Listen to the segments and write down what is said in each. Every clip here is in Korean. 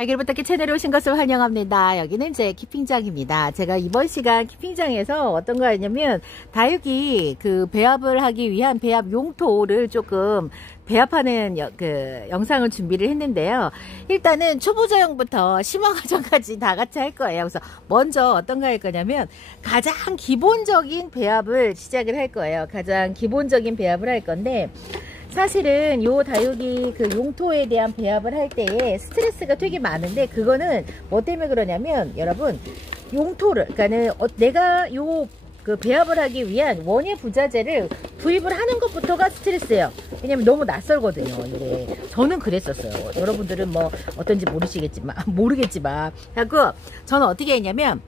알길부탁기 채널에 오신 것을 환영합니다. 여기는 제 키핑장입니다. 제가 이번 시간 키핑장에서 어떤 거 하냐면 다육이 그 배합을 하기 위한 배합 용토를 조금 배합하는 영상을 준비를 했는데요. 일단은 초보자용부터 심화 과정까지 다 같이 할 거예요. 그래서 먼저 어떤 거 할 거냐면 가장 기본적인 배합을 시작을 할 거예요. 가장 기본적인 배합을 할 건데 사실은 요 다육이 그 용토에 대한 배합을 할 때에 스트레스가 되게 많은데 그거는 뭐 때문에 그러냐면 여러분 용토를 그러니까는 내가 요 그 배합을 하기 위한 원예 부자재를 구입을 하는 것부터가 스트레스예요. 왜냐면 너무 낯설거든요. 이게 저는 그랬었어요. 여러분들은 뭐 어떤지 모르겠지만 자꾸 저는 어떻게 했냐면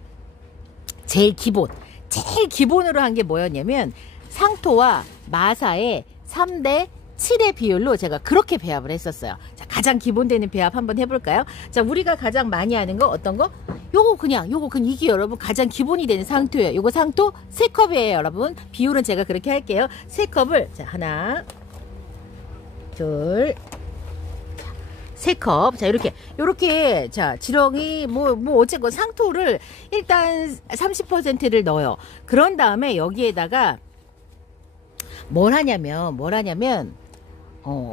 제일 기본으로 한 게 뭐였냐면 상토와 마사의 3대 7의 비율로 제가 그렇게 배합을 했었어요. 자, 가장 기본되는 배합 한번 해볼까요? 자, 우리가 가장 많이 하는 거 어떤 거? 요거 그냥 이게 여러분 가장 기본이 되는 상토예요. 요거 상토 3컵이에요, 여러분. 비율은 제가 그렇게 할게요. 3컵을 자, 하나, 둘, 3컵. 자, 요렇게 자, 지렁이 어쨌건 상토를 일단 30%를 넣어요. 그런 다음에 여기에다가 뭘 하냐면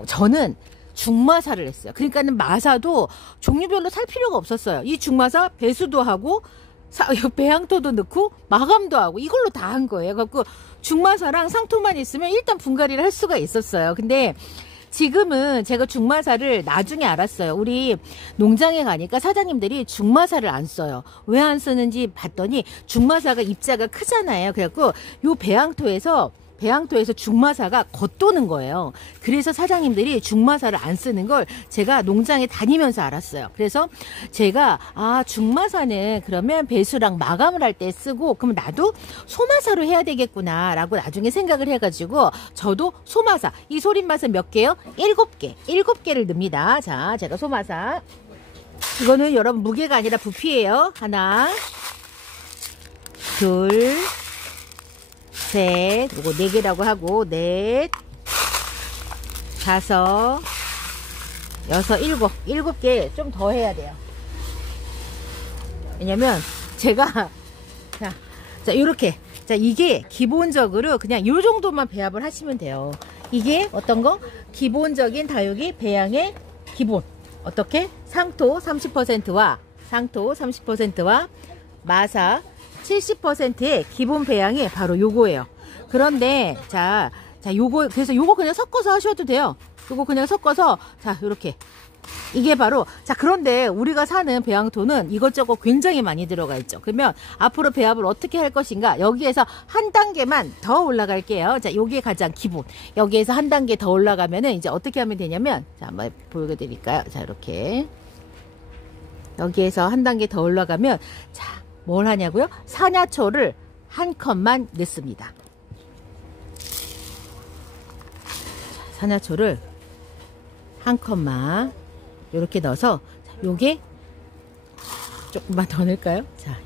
저는 중마사를 했어요. 그러니까는 마사도 종류별로 살 필요가 없었어요. 이 중마사 배수도 하고 배양토도 넣고 마감도 하고 이걸로 다 한 거예요. 그래갖고 중마사랑 상토만 있으면 일단 분갈이를 할 수가 있었어요. 근데 지금은 제가 중마사를 나중에 알았어요. 우리 농장에 가니까 사장님들이 중마사를 안 써요. 왜 안 쓰는지 봤더니 중마사가 입자가 크잖아요. 그래갖고 요 배양토에서 중마사가 겉도는 거예요. 그래서 사장님들이 중마사를 안 쓰는 걸 제가 농장에 다니면서 알았어요. 그래서 제가 중마사는 그러면 배수랑 마감을 할 때 쓰고 그럼 나도 소마사로 해야 되겠구나 라고 나중에 생각을 해가지고 저도 소마사 이 소림마사 몇 개요? 7개를 넣습니다. 자, 제가 소마사 이거는 여러분 무게가 아니라 부피예요. 하나, 둘, 셋, 요거 4개라고 하고, 넷, 다섯, 여섯, 일곱 개 좀 더 해야 돼요. 왜냐면, 제가, 자, 요렇게. 자, 이게 기본적으로 그냥 요 정도만 배합을 하시면 돼요. 이게 어떤 거? 기본적인 다육이 배양의 기본. 어떻게? 상토 30%와 마사 70%의 기본 배양이 바로 요거예요. 그런데 그래서 요거 그냥 섞어서 하셔도 돼요. 요거 그냥 섞어서 요렇게 이게 바로 그런데 우리가 사는 배양토는 이것저것 굉장히 많이 들어가 있죠. 그러면 앞으로 배합을 어떻게 할 것인가? 여기에서 한 단계만 더 올라갈게요. 자, 요게 가장 기본. 여기에서 한 단계 더 올라가면은 이제 어떻게 하면 되냐면 자, 한번 보여드릴까요? 자, 이렇게 여기에서 한 단계 더 올라가면 자, 뭘 하냐고요? 산야초를 한 컵만 넣습니다. 산야초를 한 컵만 이렇게 넣어서 요게 조금만 더 넣을까요? 자,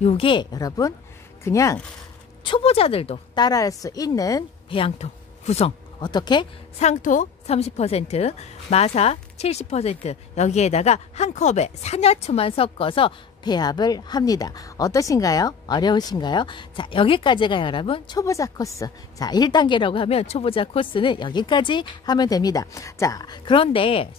요게 여러분 그냥 초보자들도 따라할 수 있는 배양토 구성. 어떻게? 상토 30%, 마사 70%, 여기에다가 한 컵에 산야초만 섞어서 배합을 합니다. 어떠신가요? 어려우신가요? 자, 여기까지가 여러분 초보자 코스. 자, 1단계라고 하면 초보자 코스는 여기까지 하면 됩니다. 자, 그런데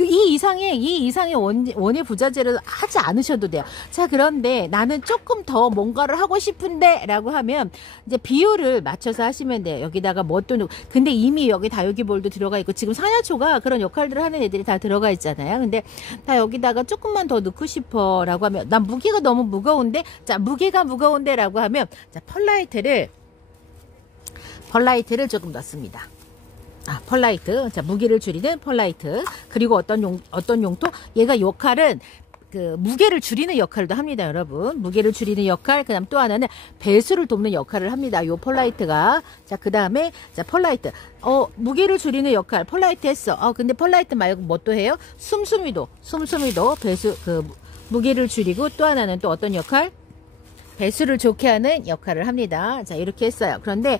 이 이상의 원예 부자재를 하지 않으셔도 돼요. 자, 그런데 나는 조금 더 뭔가를 하고 싶은데 라고 하면 이제 비율을 맞춰서 하시면 돼요. 여기다가 뭣도 넣고 근데 이미 여기 다육이볼도 들어가 있고 지금 산야초가 그런 역할들을 하는 애들이 다 들어가 있잖아요. 근데 다 여기다가 조금만 더 넣고 싶어 라고 하면 난 무게가 너무 무거운데 자, 무게가 무거운데 라고 하면 자, 펄라이트를 조금 넣습니다. 펄라이트. 자, 무게를 줄이는 펄라이트. 그리고 어떤 용토? 얘가 역할은 그 무게를 줄이는 역할도 합니다, 여러분. 무게를 줄이는 역할, 그다음 또 하나는 배수를 돕는 역할을 합니다. 요 펄라이트가. 자, 그다음에 자, 펄라이트. 무게를 줄이는 역할 펄라이트 했어. 근데 펄라이트 말고 뭐 또 해요? 숨숨이도 배수 무게를 줄이고 또 하나는 또 어떤 역할? 배수를 좋게 하는 역할을 합니다. 자, 이렇게 했어요. 그런데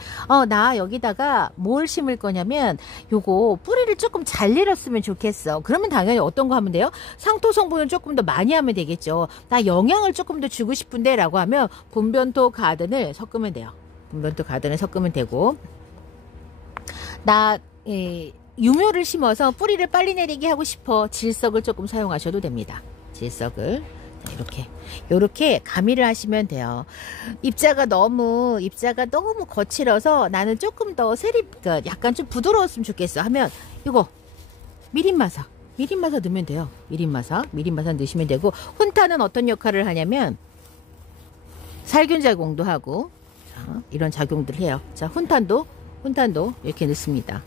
나 여기다가 뭘 심을 거냐면 요거 뿌리를 조금 잘 내렸으면 좋겠어. 그러면 당연히 어떤 거 하면 돼요? 상토 성분을 조금 더 많이 하면 되겠죠. 나 영양을 조금 더 주고 싶은데 라고 하면 분변토 가든을 섞으면 돼요. 분변토 가든을 섞으면 되고, 나 유묘를 심어서 뿌리를 빨리 내리게 하고 싶어. 질석을 조금 사용하셔도 됩니다. 질석을 요렇게 가미를 하시면 돼요. 입자가 너무 거칠어서 나는 조금 더 그러니까 약간 좀 부드러웠으면 좋겠어 하면 이거 미린마사 넣으면 돼요. 미린마사 넣으시면 되고, 훈타는 어떤 역할을 하냐면 살균 작용도 하고, 자, 이런 작용들을 해요. 자, 훈탄도 이렇게 넣습니다.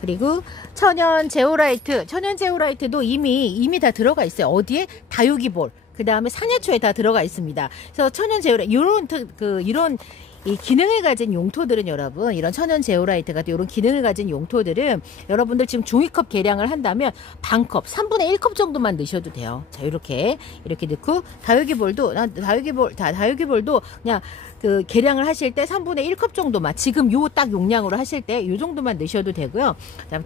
그리고 천연 제오라이트도 이미 다 들어가 있어요. 어디에? 다육이볼, 그 다음에 산야초에 다 들어가 있습니다. 그래서 천연 제오라이트 이런 이 기능을 가진 용토들은 여러분, 이런 천연 제오라이트 같은 이런 기능을 가진 용토들은 여러분들 지금 종이컵 계량을 한다면 반컵, 3분의 1컵 정도만 넣으셔도 돼요. 자, 이렇게 넣고, 다육이볼도 그냥 그 계량을 하실 때 3분의 1컵 정도만, 지금 요 딱 용량으로 하실 때 요 정도만 넣으셔도 되고요. 그다음에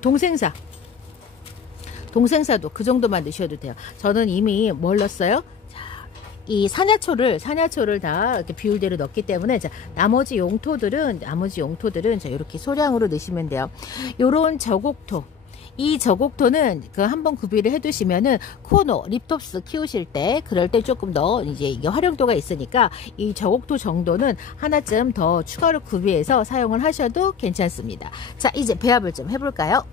동생사도 그 정도만 넣으셔도 돼요. 저는 이미 뭘 넣었어요? 이 산야초를 다 이렇게 비율대로 넣기 때문에, 자, 나머지 용토들은 자, 이렇게 소량으로 넣으시면 돼요. 요런 저곡토, 이 저곡토는 그 한번 구비를 해두시면은 코노, 립톱스 키우실 때, 그럴 때 조금 더 이제 이게 활용도가 있으니까 이 저곡토 정도는 하나쯤 더 추가로 구비해서 사용을 하셔도 괜찮습니다. 자, 이제 배합을 좀 해볼까요?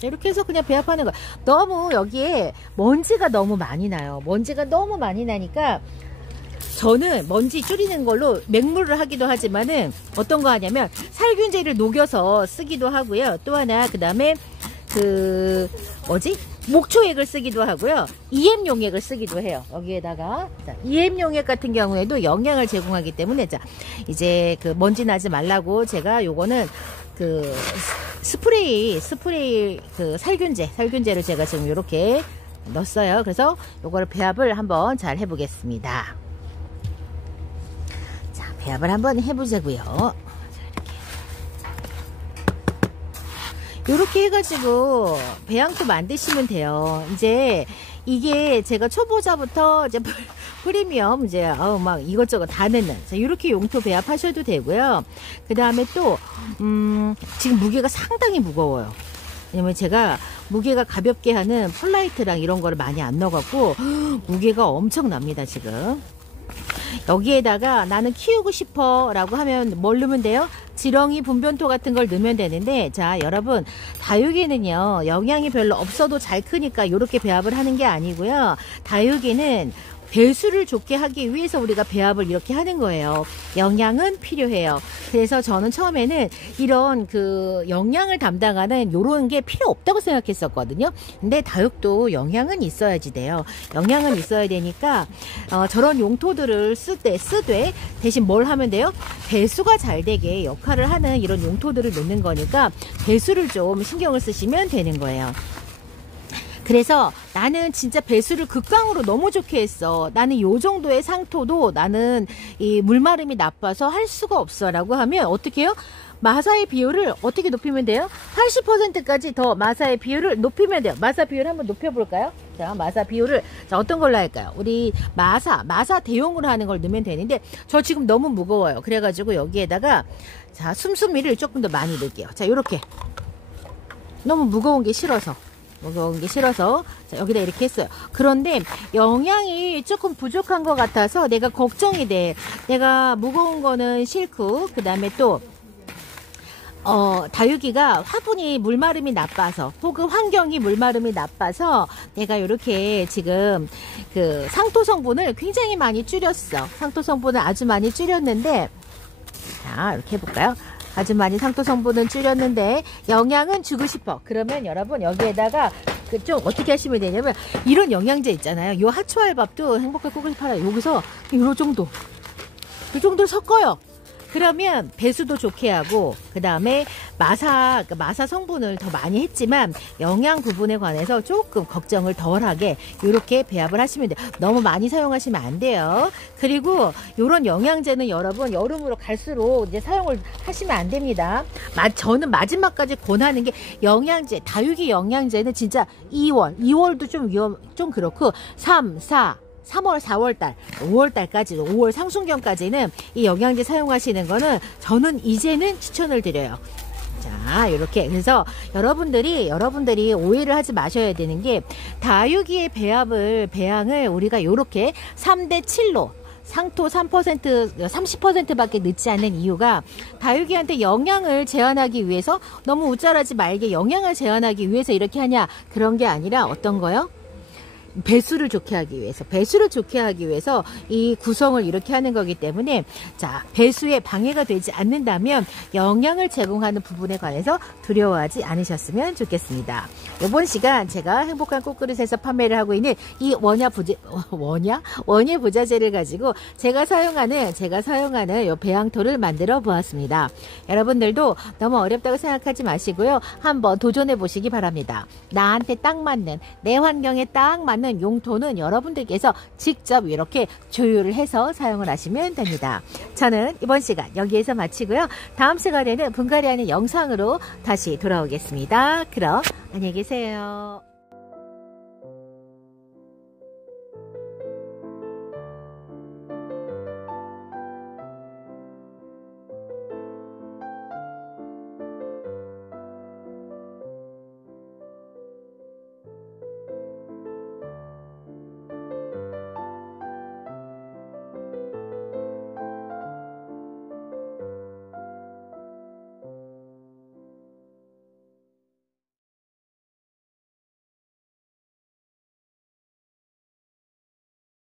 이렇게 해서 그냥 배합하는 거예요. 너무 여기에 먼지가 너무 많이 나요. 먼지가 너무 많이 나니까 저는 먼지 줄이는 걸로 맹물을 하기도 하지만은 어떤 거 하냐면 살균제를 녹여서 쓰기도 하고요. 또 하나, 그 다음에 목초액을 쓰기도 하고요. EM 용액을 쓰기도 해요. 여기에다가, 자, EM 용액 같은 경우에도 영양을 제공하기 때문에, 자, 이제 그 먼지 나지 말라고 제가 요거는 그 스프레이 그 살균제를 제가 지금 이렇게 넣었어요. 그래서 요거를 배합을 한번 잘 해보겠습니다. 자, 배합을 한번 해보자고요. 요렇게 해가지고 배양토 만드시면 돼요. 이제 이게 제가 초보자부터 이제 프리미엄 이제 막 이것저것 다 넣는, 자, 이렇게 용토 배합하셔도 되고요. 그 다음에 또 지금 무게가 상당히 무거워요. 왜냐면 제가 무게가 가볍게 하는 폴라이트랑 이런 거를 많이 안 넣어갖고 무게가 엄청납니다 지금. 여기에다가 나는 키우고 싶어 라고 하면 뭘 넣으면 돼요? 지렁이, 분변토 같은 걸 넣으면 되는데, 자, 여러분, 다육이는요 영양이 별로 없어도 잘 크니까 이렇게 배합을 하는 게 아니고요. 다육이는 배수를 좋게 하기 위해서 우리가 배합을 이렇게 하는 거예요. 영양은 필요해요. 그래서 저는 처음에는 이런 그 영양을 담당하는 요런 게 필요 없다고 생각했었거든요. 근데 다육도 영양은 있어야지 돼요. 영양은 있어야 되니까 저런 용토들을 쓰되 대신 뭘 하면 돼요? 배수가 잘 되게 역할을 하는 이런 용토들을 넣는 거니까 배수를 좀 신경을 쓰시면 되는 거예요. 그래서 나는 진짜 배수를 극강으로 너무 좋게 했어. 나는 요 정도의 상토도 나는 이 물마름이 나빠서 할 수가 없어 라고 하면 어떻게 해요? 마사의 비율을 어떻게 높이면 돼요? 80%까지 더 마사의 비율을 높이면 돼요. 마사 비율 한번 높여볼까요? 자, 마사 비율을, 자, 어떤 걸로 할까요? 우리 마사 대용으로 하는 걸 넣으면 되는데, 저 지금 너무 무거워요. 그래가지고 여기에다가, 자, 숨수미를 조금 더 많이 넣을게요. 자, 요렇게. 너무 무거운 게 싫어서 자, 여기다 이렇게 했어요. 그런데 영양이 조금 부족한 것 같아서 내가 걱정이 돼. 내가 무거운 거는 싫고, 그 다음에 또 다육이가 화분이 물마름이 나빠서, 혹은 환경이 물마름이 나빠서 내가 이렇게 지금 그 상토 성분을 굉장히 많이 줄였어. 상토 성분을 아주 많이 줄였는데, 자, 이렇게 해볼까요? 아주 많이 상토 성분은 줄였는데 영양은 주고 싶어. 그러면 여러분 여기에다가 좀 어떻게 하시면 되냐면, 이런 영양제 있잖아요. 요 하초알밥도 행복할 꽃을 팔아요. 여기서 요 정도를 섞어요. 그러면 배수도 좋게 하고 그 다음에 마사 성분을 더 많이 했지만 영양 부분에 관해서 조금 걱정을 덜하게 이렇게 배합을 하시면 돼요. 너무 많이 사용하시면 안 돼요. 그리고 이런 영양제는 여러분 여름으로 갈수록 이제 사용을 하시면 안 됩니다. 저는 마지막까지 권하는 게 영양제, 다육이 영양제는 진짜 2월도 좀 그렇고 3월, 4월, 5월달까지, 5월 상순경까지는 이 영양제 사용하시는 거는 저는 이제는 추천을 드려요. 자, 이렇게. 그래서 여러분들이 오해를 하지 마셔야 되는 게 다육이의 배양을 우리가 이렇게 3대7로 상토 3%, 30%밖에 넣지 않는 이유가 다육이한테 영양을 제한하기 위해서 너무 우짜라지 말게 영양을 제한하기 위해서 이렇게 하냐 그런 게 아니라 어떤 거요? 배수를 좋게 하기 위해서 이 구성을 이렇게 하는 거기 때문에 자, 배수에 방해가 되지 않는다면 영양을 제공하는 부분에 관해서 두려워하지 않으셨으면 좋겠습니다. 이번 시간 제가 행복한 꽃그릇에서 판매를 하고 있는 이 원예 부자재를 가지고 제가 사용하는 요 배양토를 만들어 보았습니다. 여러분들도 너무 어렵다고 생각하지 마시고요. 한번 도전해 보시기 바랍니다. 나한테 딱 맞는, 내 환경에 딱 맞는 용토는 여러분들께서 직접 이렇게 조율을 해서 사용을 하시면 됩니다. 저는 이번 시간 여기에서 마치고요. 다음 시간에는 분갈이하는 영상으로 다시 돌아오겠습니다. 그럼 안녕히 계세요.